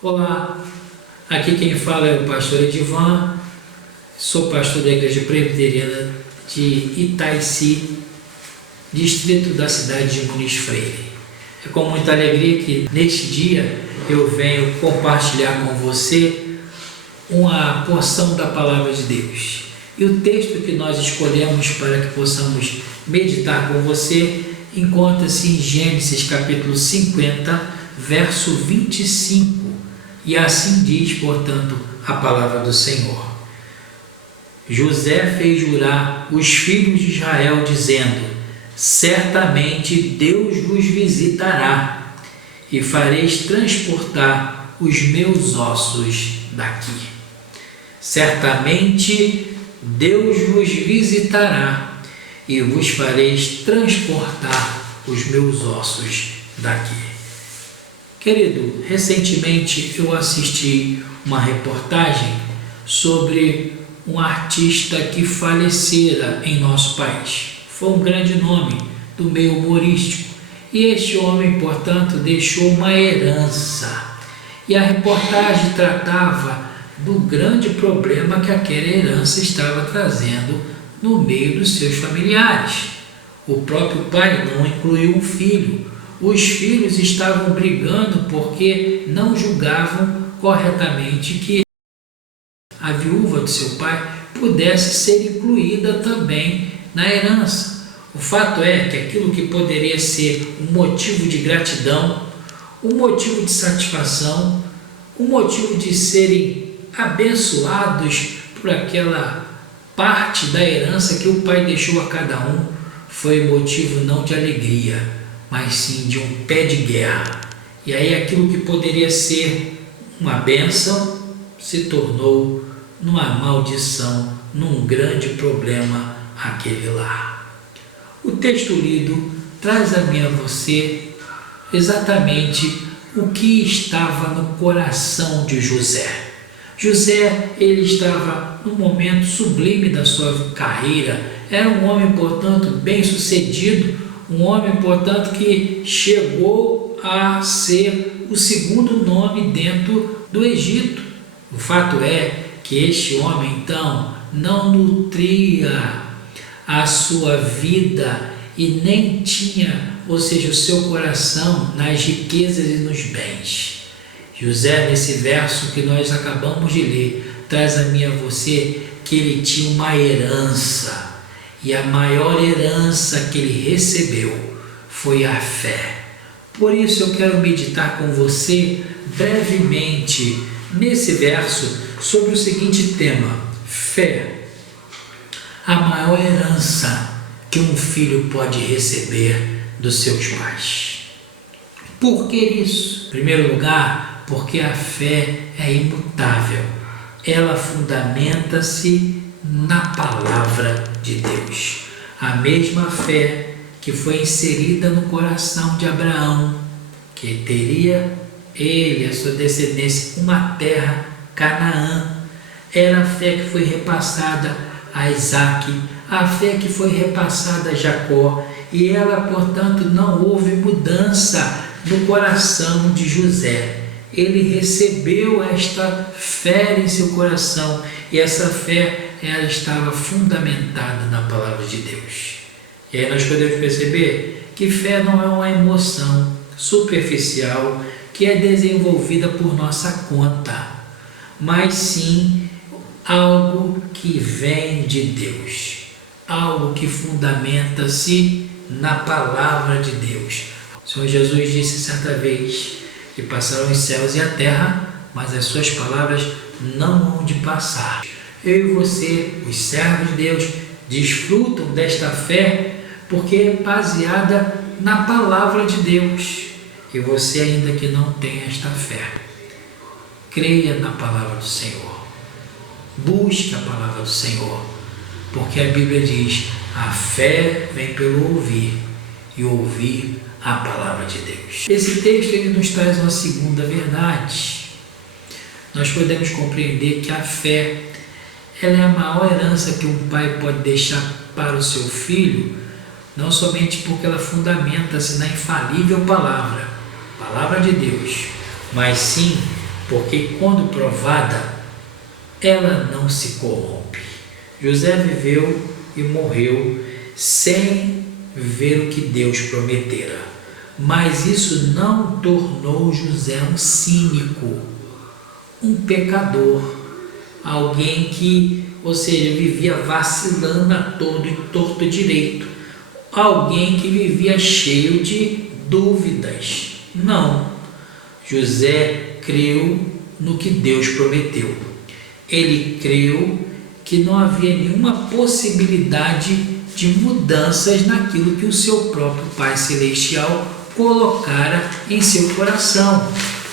Olá, aqui quem fala é o pastor Edivan, sou pastor da Igreja Presbiteriana de Itaici, distrito da cidade de Muniz Freire. É com muita alegria que neste dia eu venho compartilhar com você uma porção da Palavra de Deus. E o texto que nós escolhemos para que possamos meditar com você encontra-se em Gênesis capítulo 50, verso 25. E assim diz, portanto, a palavra do Senhor. José fez jurar os filhos de Israel, dizendo: certamente Deus vos visitará, e fareis transportar os meus ossos daqui. Certamente Deus vos visitará, e vos fareis transportar os meus ossos daqui. Querido, recentemente eu assisti uma reportagem sobre um artista que falecera em nosso país. Foi um grande nome do meio humorístico. E este homem, portanto, deixou uma herança. E a reportagem tratava do grande problema que aquela herança estava trazendo no meio dos seus familiares. O próprio pai não incluiu um filho. Os filhos estavam brigando porque não julgavam corretamente que a viúva do seu pai pudesse ser incluída também na herança. O fato é que aquilo que poderia ser um motivo de gratidão, um motivo de satisfação, um motivo de serem abençoados por aquela parte da herança que o pai deixou a cada um, foi motivo não de alegria, mas sim de um pé de guerra. E aí aquilo que poderia ser uma bênção se tornou numa maldição, num grande problema aquele lar. O texto lido traz a mim a você exatamente o que estava no coração de José. José, ele estava num momento sublime da sua carreira, era um homem, portanto, bem-sucedido, um homem, portanto, que chegou a ser o segundo nome dentro do Egito. O fato é que este homem, então, não nutria a sua vida e nem tinha, ou seja, o seu coração nas riquezas e nos bens. José, nesse verso que nós acabamos de ler, traz a mim a você que ele tinha uma herança. E a maior herança que ele recebeu foi a fé. Por isso eu quero meditar com você brevemente nesse verso sobre o seguinte tema: fé. A maior herança que um filho pode receber dos seus pais. Por que isso? Em primeiro lugar, porque a fé é imutável. Ela fundamenta-se na palavra de Deus. A mesma fé que foi inserida no coração de Abraão, que teria ele, a sua descendência, uma terra, Canaã, era a fé que foi repassada a Isaque, a fé que foi repassada a Jacó, e ela, portanto, não houve mudança no coração de José. Ele recebeu esta fé em seu coração, e essa fé ela estava fundamentada na palavra de Deus. E aí nós podemos perceber que fé não é uma emoção superficial que é desenvolvida por nossa conta, mas sim algo que vem de Deus, algo que fundamenta-se na palavra de Deus. O Senhor Jesus disse certa vez que passarão os céus e a terra, mas as suas palavras não hão de passar. Eu e você, os servos de Deus, desfrutam desta fé porque é baseada na palavra de Deus. E você ainda que não tem esta fé, creia na palavra do Senhor. Busque a palavra do Senhor, porque a Bíblia diz: a fé vem pelo ouvir, e ouvir a palavra de Deus. Esse texto ele nos traz uma segunda verdade. Nós podemos compreender que a fé ela é a maior herança que um pai pode deixar para o seu filho, não somente porque ela fundamenta-se na infalível palavra de Deus, mas sim porque quando provada, ela não se corrompe. José viveu e morreu sem ver o que Deus prometera, mas isso não tornou José um cínico, um pecador, alguém que, ou seja, vivia vacilando a todo e torto direito, alguém que vivia cheio de dúvidas. Não, José creu no que Deus prometeu. Ele creu que não havia nenhuma possibilidade de mudanças naquilo que o seu próprio Pai Celestial colocara em seu coração.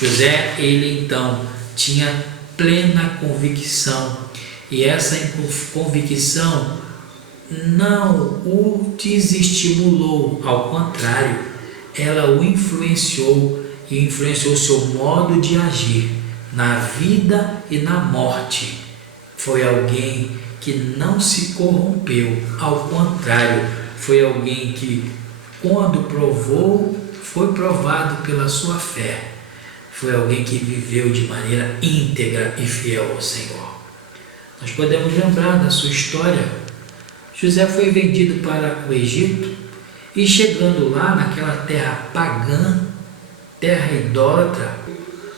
José, ele então tinha plena convicção, e essa convicção não o desestimulou, ao contrário, ela o influenciou e influenciou seu modo de agir na vida e na morte. Foi alguém que não se corrompeu, ao contrário, foi alguém que, quando provou, foi provado pela sua fé. Foi alguém que viveu de maneira íntegra e fiel ao Senhor. Nós podemos lembrar da sua história. José foi vendido para o Egito e, chegando lá naquela terra pagã, terra idólatra,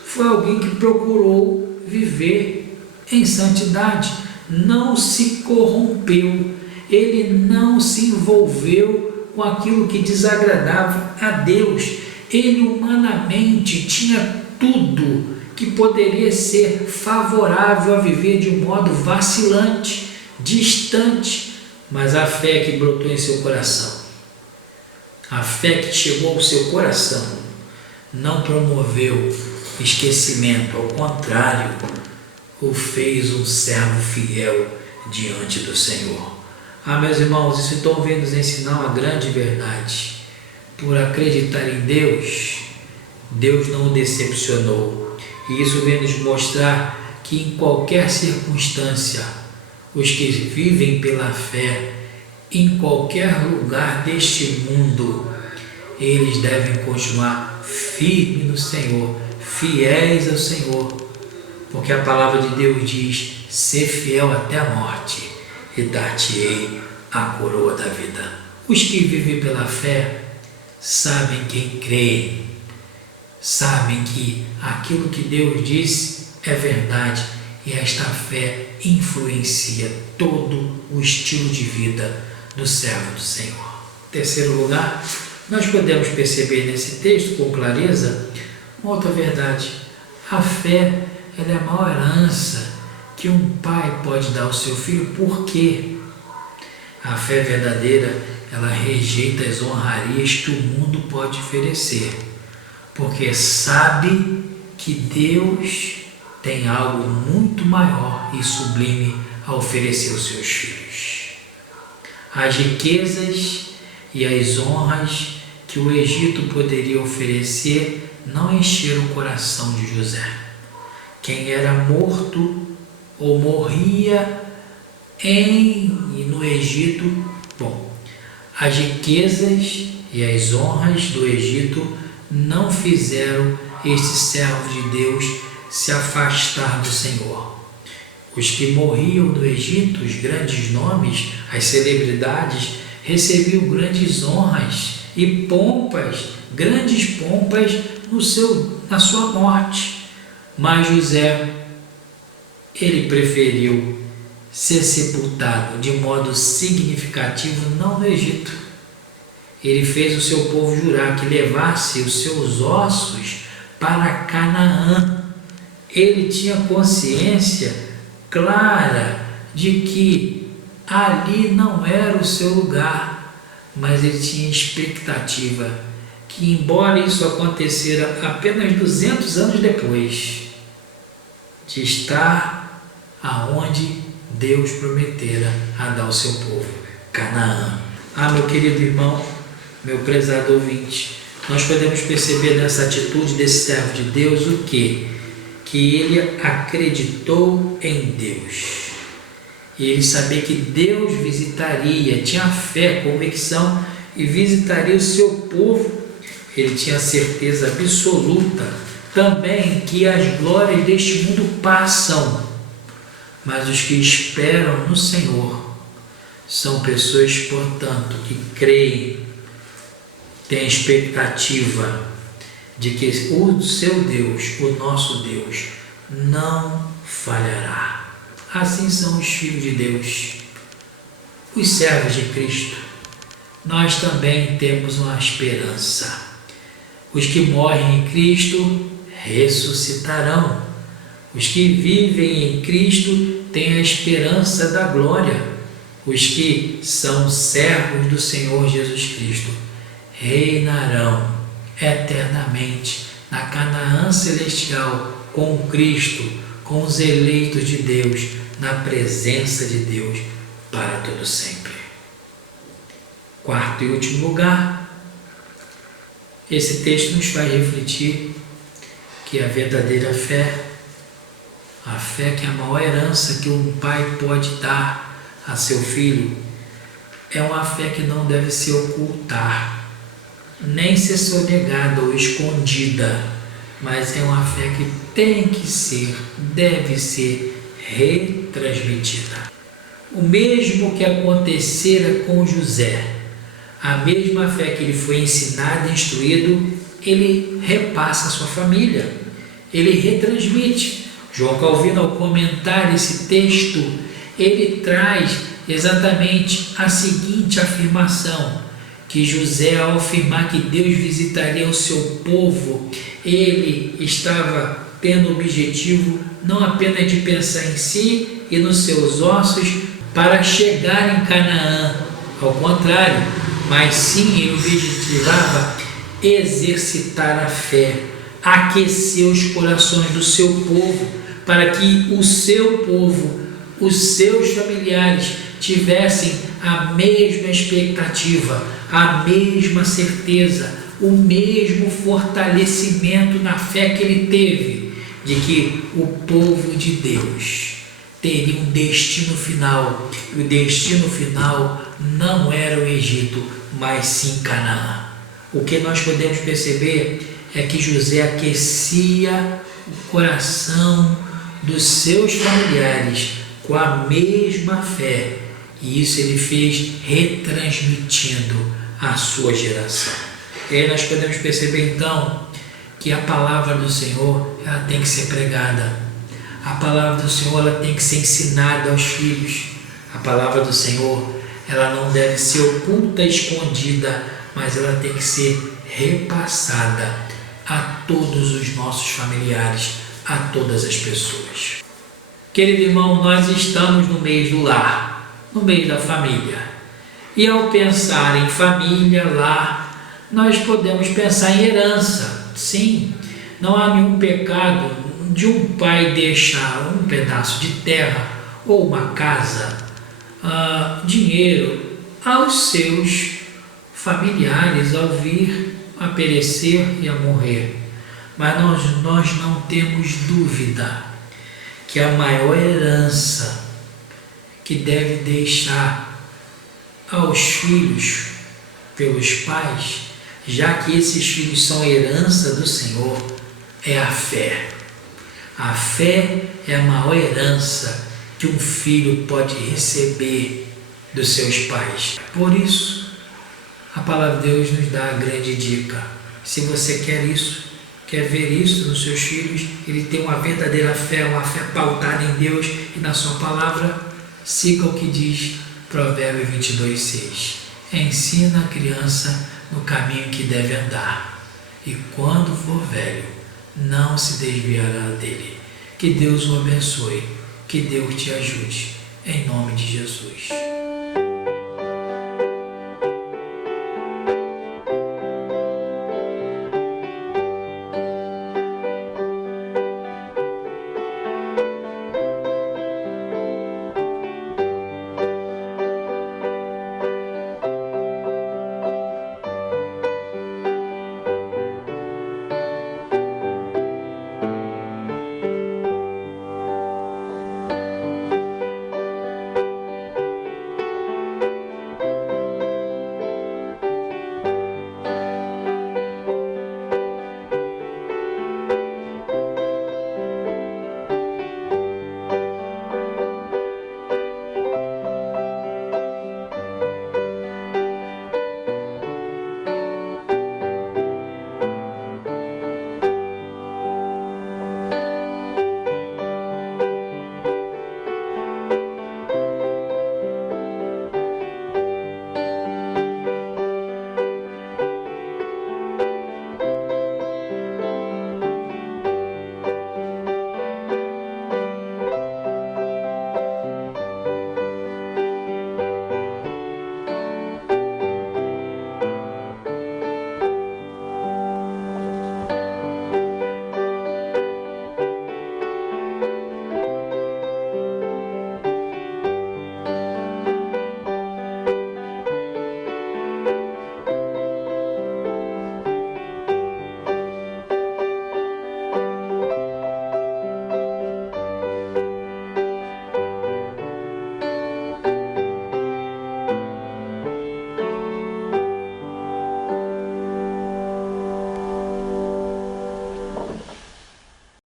foi alguém que procurou viver em santidade, não se corrompeu, ele não se envolveu com aquilo que desagradava a Deus. Ele humanamente tinha tudo que poderia ser favorável a viver de um modo vacilante, distante, mas a fé que brotou em seu coração, a fé que chegou ao seu coração, não promoveu esquecimento, ao contrário, o fez um servo fiel diante do Senhor. Meus irmãos, isso então vem nos ensinar uma grande verdade. Por acreditar em Deus, Deus não o decepcionou. E isso vem nos mostrar que em qualquer circunstância, os que vivem pela fé, em qualquer lugar deste mundo, eles devem continuar firmes no Senhor, fiéis ao Senhor, porque a palavra de Deus diz: ser fiel até a morte e dar-te-ei a coroa da vida. Os que vivem pela fé sabem quem crê, sabem que aquilo que Deus disse é verdade, e esta fé influencia todo o estilo de vida do servo do Senhor. Em terceiro lugar, nós podemos perceber nesse texto com clareza uma outra verdade. A fé, ela é a maior herança que um pai pode dar ao seu filho. Por quê? A fé verdadeira, ela rejeita as honrarias que o mundo pode oferecer, porque sabe que Deus tem algo muito maior e sublime a oferecer aos seus filhos. As riquezas e as honras que o Egito poderia oferecer não encheram o coração de José. Quem era morto ou morria no Egito, as riquezas e as honras do Egito não fizeram este servo de Deus se afastar do Senhor. Os que morriam no Egito, os grandes nomes, as celebridades, recebiam grandes honras e pompas, grandes pompas na sua morte. Mas José, ele preferiu ser sepultado de modo significativo não no Egito. Ele fez o seu povo jurar que levasse os seus ossos para Canaã. Ele tinha consciência clara de que ali não era o seu lugar, mas ele tinha expectativa que, embora isso acontecera apenas 200 anos depois, de estar aonde Deus prometera a dar ao seu povo, Canaã. Meu querido irmão, meu prezado ouvinte, nós podemos perceber nessa atitude desse servo de Deus o quê? Que ele acreditou em Deus. E ele sabia que Deus visitaria, tinha fé, convicção e visitaria o seu povo. Ele tinha certeza absoluta também que as glórias deste mundo passam, mas os que esperam no Senhor são pessoas, portanto, que creem, têm expectativa de que o seu Deus, o nosso Deus, não falhará. Assim são os filhos de Deus, os servos de Cristo. Nós também temos uma esperança. Os que morrem em Cristo ressuscitarão. Os que vivem em Cristo têm a esperança da glória. Os que são servos do Senhor Jesus Cristo reinarão eternamente na Canaã celestial com Cristo, com os eleitos de Deus, na presença de Deus para todo sempre. Quarto e último lugar, esse texto nos faz refletir que a verdadeira fé, a fé que é a maior herança que um pai pode dar a seu filho, é uma fé que não deve se ocultar, nem ser sonegada ou escondida, mas é uma fé que tem que ser, deve ser retransmitida. O mesmo que acontecera com José, a mesma fé que ele foi ensinado e instruído, ele repassa à sua família, ele retransmite. João Calvino, ao comentar esse texto, ele traz exatamente a seguinte afirmação, que José, ao afirmar que Deus visitaria o seu povo, ele estava tendo o objetivo não apenas de pensar em si e nos seus ossos para chegar em Canaã, ao contrário, mas sim ele objetivava exercitar a fé, aquecer os corações do seu povo, para que o seu povo, os seus familiares tivessem a mesma expectativa, a mesma certeza, o mesmo fortalecimento na fé que ele teve, de que o povo de Deus teria um destino final, e o destino final não era o Egito, mas sim Canaã. O que nós podemos perceber é que José aquecia o coração dos seus familiares com a mesma fé, e isso ele fez retransmitindo a sua geração. E aí nós podemos perceber então que a palavra do Senhor, ela tem que ser pregada, a palavra do Senhor, ela tem que ser ensinada aos filhos, a palavra do Senhor, ela não deve ser oculta, escondida, mas ela tem que ser repassada a todos os nossos familiares, a todas as pessoas. Querido irmão, nós estamos no mês do lar, no mês da família. E ao pensar em família, lar, nós podemos pensar em herança. Sim, não há nenhum pecado de um pai deixar um pedaço de terra ou uma casa, dinheiro aos seus familiares ao vir a perecer e a morrer. Mas nós não temos dúvida que a maior herança que deve deixar aos filhos pelos pais, já que esses filhos são herança do Senhor, é a fé. A fé é a maior herança que um filho pode receber dos seus pais. Por isso, a palavra de Deus nos dá a grande dica. Se você quer isso, quer ver isso nos seus filhos, ele tem uma verdadeira fé, uma fé pautada em Deus e na sua palavra, siga o que diz Provérbios 22:6. Ensina a criança no caminho que deve andar, e quando for velho, não se desviará dele. Que Deus o abençoe, que Deus te ajude, em nome de Jesus.